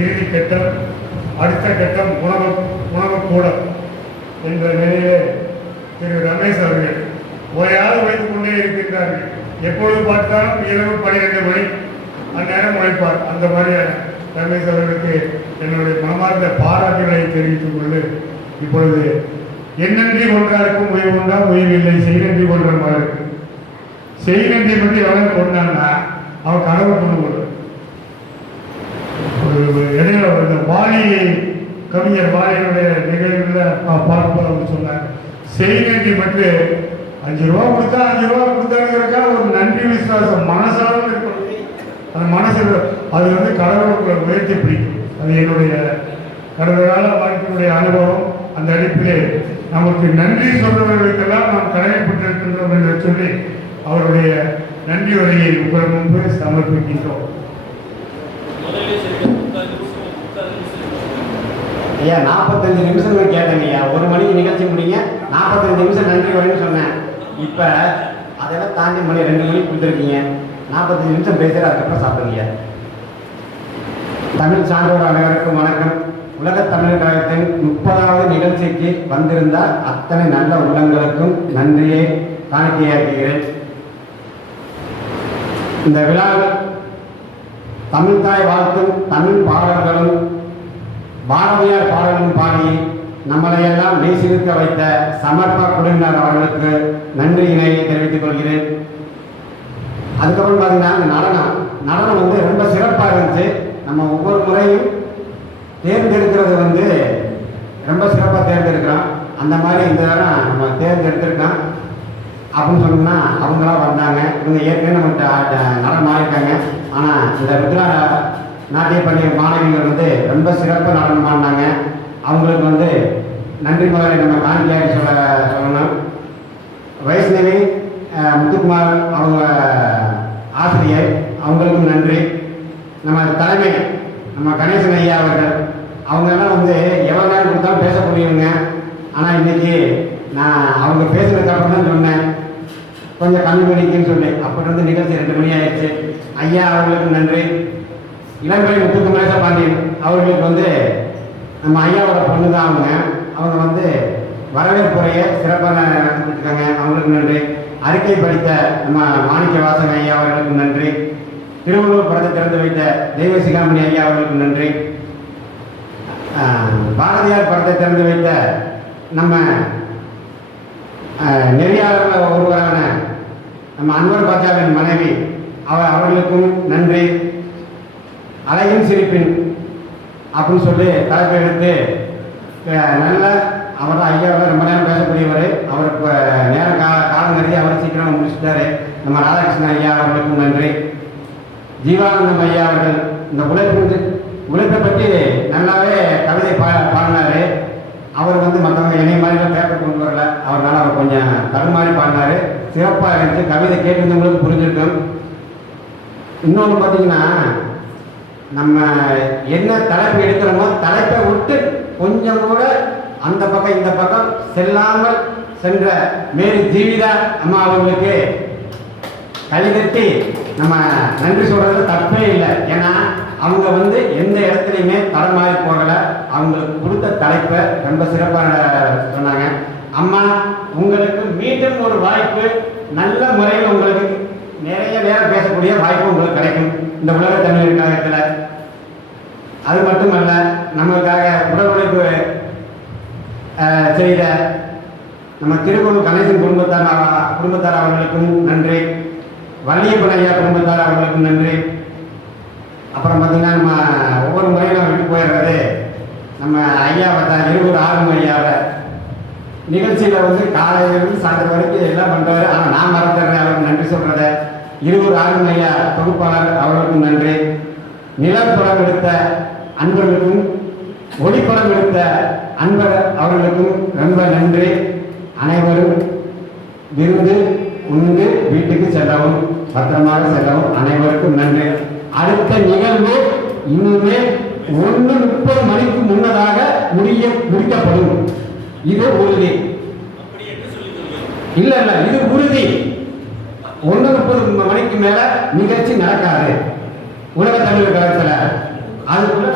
இறுதி கட்டம் அடுத்த கட்டம் உணவு உணவு கூடம் என்ற நிலையிலே திரு ரமேஷ் அவர்கள் ஓயாது வைத்துக் கொண்டே இருக்கின்றார்கள். எப்பொழுது பார்த்தாலும் இரவு பன்னிரெண்டு மணி அந்நேரம் உழைப்பார். அந்த மாதிரியான ரமேஷ் அவர்களுக்கு என்னுடைய மனமார்ந்த பாராட்டுகளை தெரிவித்துக் கொண்டு இப்பொழுது என்னன்றி கொன்றாருக்கும் உயிர் உண்டா உயிர் இல்லை செய்நன்றி கொன்ற மாதிரி செய்நன்றி பற்றி எவ்வளவு கொண்டான்னா அவன் கனவு கொண்டு கொண்டு ஒரு இடையில இந்த வாலி கவிஞர் வாலியினுடைய நிகழ்வில் பார்ப்போம் அப்படின்னு சொன்னாங்க. செய்நன்றி மட்டும் அஞ்சு ரூபா கொடுத்தா அஞ்சு ரூபா கொடுத்தாங்கிறக்கா ஒரு நன்றி விசுவாசம் மனசாலும் இருக்கணும் அந்த மனசு அது வந்து கடவுளுக்குள்ள உயர்த்தி பிடிக்கும். அது என்னுடைய கடந்த கால அனுபவம். அந்த அடிப்பிலே நமக்கு நன்றி சொல்றவர்களுக்கெல்லாம் நாம் கடமைப்பட்டிருக்கின்றோம் என்று சொல்லி அவருடைய நன்றி உரையை உங்கள் முன்பு சமர்ப்பிக்கின்றோம். ஐயா நாற்பத்தஞ்சு நிமிஷம் போய் கேட்டேங்க ஐயா. ஒரு மணிக்கு நிகழ்ச்சி முடிங்க. நாற்பத்தஞ்சு நிமிஷம் நன்றி வரேன்னு சொன்னேன். இப்போ அதெல்லாம் தாண்டி மணி ரெண்டு மணிக்கு கொடுத்துருக்கீங்க. நாற்பத்தஞ்சு நிமிஷம் பேசுகிற அதுக்கப்புறம் சாப்பிடுங்க தமிழ் சான்றோர் அனைவருக்கும் வணக்கம். உலக தமிழர் கழகத்தின் முப்பதாவது நிகழ்ச்சிக்கு வந்திருந்த அத்தனை நல்ல உள்ளங்களுக்கும் நன்றியை காணிக்கையாக்குகிறேன். இந்த விழாவில் தமிழ்தாய் வாழ்த்தும் தமிழ் பாடல்களும் பாரதியார் பாடலும் பாடி நம்மளையெல்லாம் நேசிருக்க வைத்த சமர்ப்ப குழுவினர் அவர்களுக்கு நன்றியினை தெரிவித்துக் கொள்கிறேன். அதுக்கப்புறம் பார்த்தீங்கன்னா அந்த நடனம். நடனம் வந்து ரொம்ப சிறப்பாக இருந்துச்சு. நம்ம ஒவ்வொரு முறையும் தேர்ந்தெடுக்கிறது வந்து ரொம்ப சிறப்பாக தேர்ந்தெடுக்கிறோம் அந்த மாதிரி இந்த தடவை நம்ம தேர்ந்தெடுத்திருக்கோம் அப்படின்னு சொன்னோம்னா அவங்களாம் வந்தாங்க. இவங்க ஏற்கனவே நம்மகிட்ட நடனம் ஆடிருக்காங்க ஆனால் இந்த ருத்ரா நாட்டிய பள்ளி மாணவிகள் வந்து ரொம்ப சிறப்பாக நடனம் ஆடினாங்க. அவங்களுக்கு வந்து நன்றி முதலை நம்ம காணிக்கையாக சொல்ல சொல்லணும். வைஷ்ணவி முத்துக்குமார் அவங்க ஆசிரியர் அவங்களுக்கும் நன்றி. நம்ம தலைமை நம்ம கணேசன் ஐயா அவர்கள் அவங்கெல்லாம் வந்து எவ்வளோ நேரம் கொடுத்தாலும் பேசக்கூடியவங்க. ஆனால் இன்றைக்கி நான் அவங்க பேசுனதுக்கு அப்புறம் தான் சொன்னேன். கொஞ்சம் கம்மி பண்ணிக்குன்னு சொல்லி. அப்போ வந்து நிகழ்ச்சி ரெண்டு மணி ஆயிடுச்சு. ஐயா அவர்களுக்கு நன்றி. இளங்கலை முத்துக்குமரேச பாண்டியன் அவர்களுக்கு வந்து நம்ம ஐயாவோட பொண்ணு தான் அவங்க. அவங்க வந்து வரவேற்புரையை சிறப்பாக நடத்திட்டு அவங்களுக்கு நன்றி. அறிக்கை படித்த நம்ம மாணிக்க வாசன் ஐயா அவர்களுக்கு நன்றி. திருவள்ளூர் படத்தை திறந்து வைத்த தெய்வ சிகாமணி ஐயா அவர்களுக்கு நன்றி. பாரதியார் படத்தை திறந்து வைத்த நம்ம நெறியாளர்கள் ஒருவரான நம்ம அன்வர் பாஜாவின் மனைவி அவ அவர்களுக்கும் நன்றி. அழகின் சிரிப்பின் அப்படின்னு சொல்லி தலைப்பு எடுத்து நல்ல அவர் ஐயாவில் ரொம்ப நேரம் பேசக்கூடியவர். அவர் இப்போ நேரம் கா காலம் கருதி அவர் சீக்கிரம் முடிச்சுட்டாரு. நம்ம ராதாகிருஷ்ணன் ஐயா அவர்களுக்கும் நன்றி. ஜீவானந்தம் ஐயா அவர்கள் இந்த உழைப்பு உழைப்பை பற்றி நல்லாவே கவிதை பா பாடினாரு. அவர் வந்து மற்றவங்க இணைய மாதிரிலாம் பேப்பர் கொண்டு வரல. அவர்னால அவர் கொஞ்சம் தடுமாறி பாடினாரு. சிறப்பாக இருந்துச்சு. கவிதை கேட்டிருந்தவங்களுக்கு புரிஞ்சிருக்கும். இன்னொன்று பார்த்தீங்கன்னா நம்ம என்ன தலைப்பு எடுக்கிறோமோ தலைப்பை விட்டு கொஞ்சம் கூட அந்த பக்கம் இந்த பக்கம் செல்லாமல் சென்ற மேரி ஜீவிதா அம்மா அவர்களுக்கு கைதட்டி நம்ம நன்றி சொல்றது தப்பே இல்லை. ஏன்னா அவங்க வந்து எந்த இடத்துலையுமே தடமாறி போகல அவங்களுக்கு கொடுத்த தலைப்பை ரொம்ப சிறப்பாக சொன்னாங்க அம்மா உங்களுக்கு மீண்டும் ஒரு வாய்ப்பு நல்ல முறையில் உங்களுக்கு நிறைய நேரம் பேசக்கூடிய வாய்ப்பு உங்களுக்கு கிடைக்கும். இந்த உலக தமிழர் கழகத்தில் அது மட்டுமல்ல நம்மளுக்காக உடல் உழைப்பு செய்த நம்ம திருக்குறள் கணேசன் குடும்பத்தார் குடும்பத்தார் அவர்களுக்கும் நன்றி. வள்ளியப்பனையா குடும்பத்தார் அவர்களுக்கும் நன்றி. அப்புறம் பார்த்தீங்கன்னா நம்ம ஒவ்வொரு முறையும் நம்ம விட்டு போயிடுறது நம்ம ஐயாவை தான் இருபது ஆறும் ஐயாவை நிகழ்ச்சியில் வந்து காலையிலிருந்து சாயந்தரம் வரைக்கும் எல்லாம் பண்ணுறாரு ஆனால் நான் மறந்துடுறேன் அவருக்கு நன்றி ஆறும் ஐயா தொகுப்பாளர் அவர்களுக்கும் நன்றி. நிலப்படம் எடுத்த அன்பர்களுக்கும் ஒளிப்படம் எடுத்த அன்பர் அவர்களுக்கும் ரொம்ப நன்றி. அனைவரும் விருந்து உண்டு வீட்டுக்கு செல்லவும் பத்திரமாக செல்லவும் அனைவருக்கும் நன்றி. அடுத்த நிகழ்வு இனிமே ஒன்று முப்பது மணிக்கு முன்னதாக முடிய முடிக்கப்படும். இது உறுதி. இல்ல இல்ல இது உறுதி. ஒன்று முப்பது மணிக்கு மேல நிகழ்ச்சி நடக்காது. உலக தமிழ் கழகத்துல. அதுக்குள்ள